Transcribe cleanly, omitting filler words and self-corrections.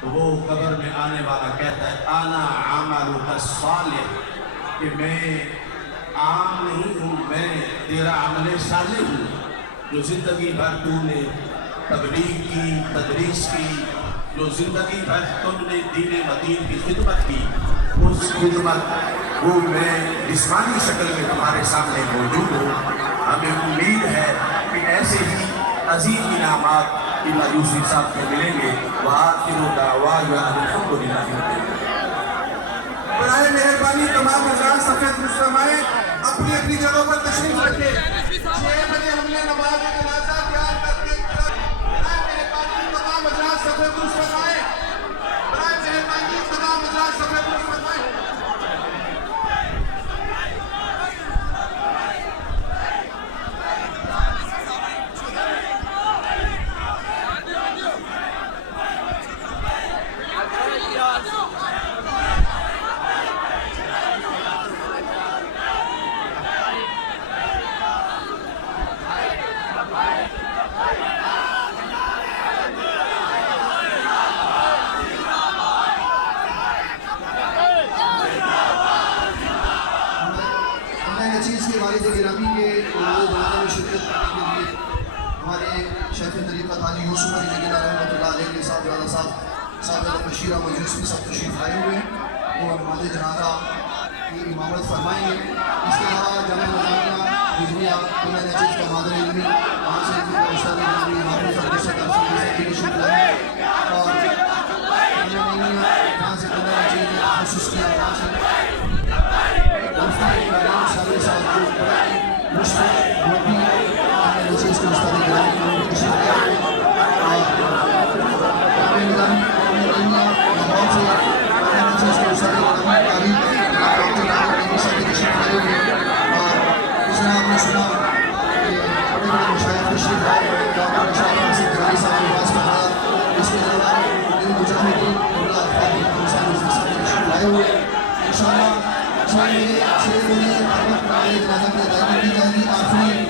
تو وہ قبر میں آنے والا کہتا ہے انا عملک الصالح، کہ میں عام نہیں ہوں، میں تیرا عمل صالح ہوں، جو زندگی بھر تو نے تبلیغ کی، تدریس کی، جو زندگی بھر تم نے دین مدین کی خدمت کی، اس خدمت وہ میں جسمانی شکل میں تمہارے سامنے موجود ہوں۔ ہمیں امید ہے کہ ایسے ہی عظیم انعامات امام یوسف صاحب کو ملیں گے۔ وآخر دعوانا ان الحمد للہ رب العالمین۔ برائے مہربانی تمام حضرات سفید فرمائیں، اپنی اپنی جگہوں پر تشریف رکھیں۔ 6 بجے ہم نے نماز جنازہ تیار کر کے برائے مہربانی تمام حضرات سفید فرمائیں، برائے مہربانی تمام حضرات سفید فرمائیں۔ چیز کے والد گرامی کے جنازہ میں شرکت کرنے کے لیے ہمارے شیخ طریقت حاجی یوسف علی جگیلا رحمۃ اللہ علیہ کے صاحب بشیرہ مجلس میں سب تشریف لائے ہوئے ہیں، وہ نماز جنازہ کی امامت فرمائیں گے۔ اس کے علاوہ جامعہ نظامیہ بجلیہ کلہ نجیز کا مادر علمی، وہاں سے ان کا استاد علمی محمود فردیسہ درسی کے تشریف لائے اور جہاں سے کلہ نجیز خصوص کیا، وہاں سے آخری